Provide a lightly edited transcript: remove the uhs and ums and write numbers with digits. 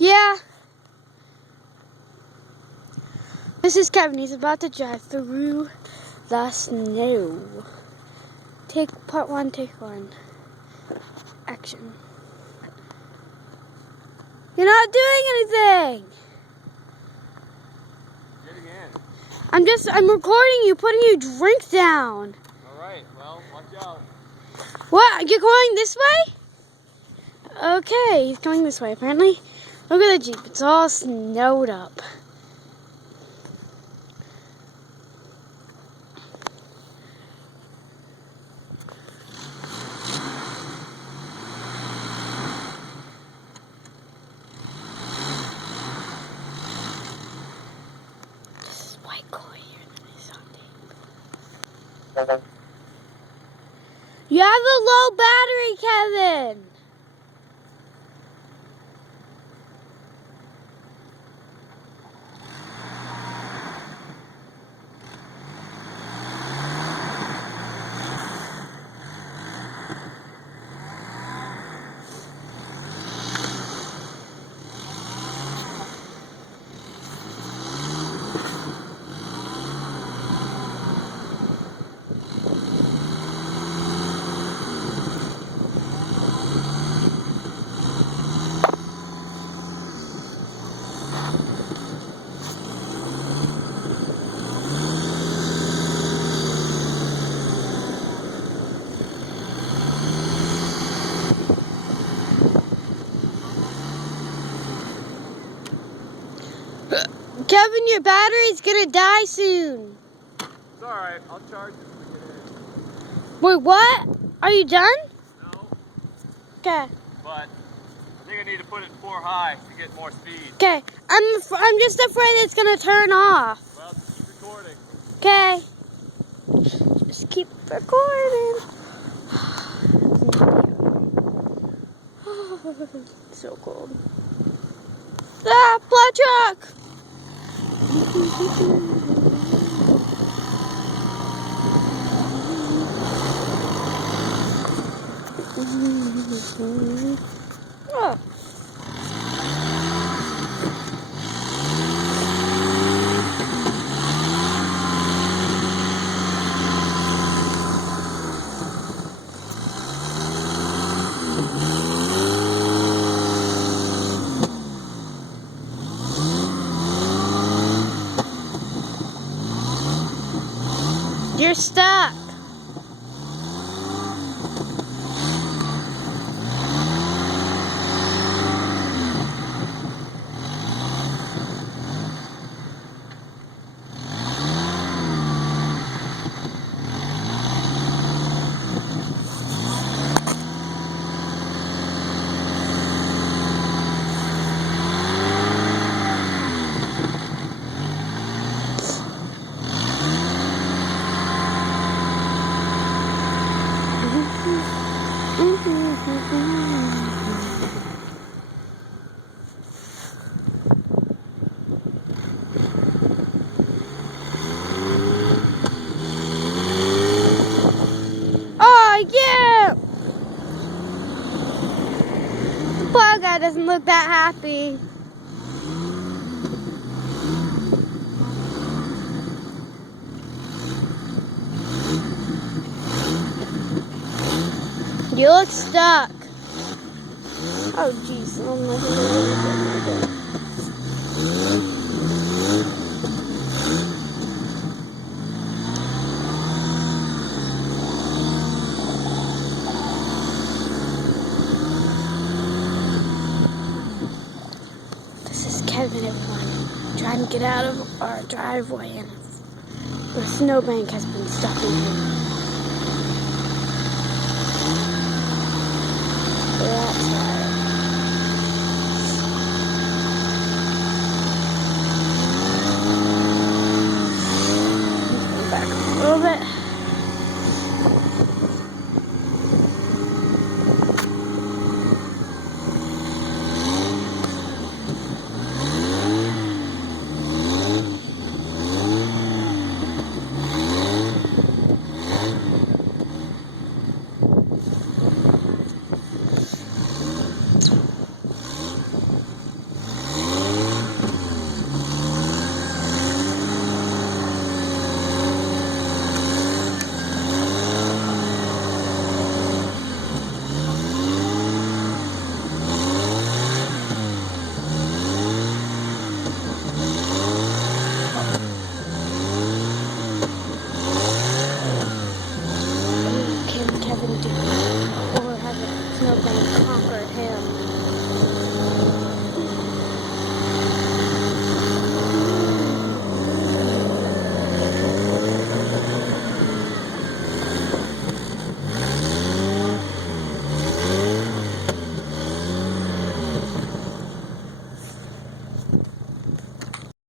Yeah. This is Kevin. He's about to drive through the snow. Take part 1, take 1. Action. You're not doing anything. Getting in. I'm recording you, putting your drink down. Alright, well, watch out. What? You're going this way? Okay, he's going this way apparently. Look at the Jeep. It's all snowed up. This is white core here than I saw tape. You have a low battery, Kevin. Kevin, your battery's gonna die soon. It's alright, I'll charge it when we get in. Wait, what? Are you done? No, Okay. but I think I need to put it 4 high to get more speed. Okay. I'm just afraid it's gonna turn off. Well, keep recording. Okay. Just keep recording. So cold. Ah, plow truck! Oh. You're stuck. Oh, yeah! The plow guy doesn't look that happy. You look stuck. Oh, jeez. Oh, my God. This is Kevin, everyone. Trying to get out of our driveway, and the snowbank has been stuck in here. That's right.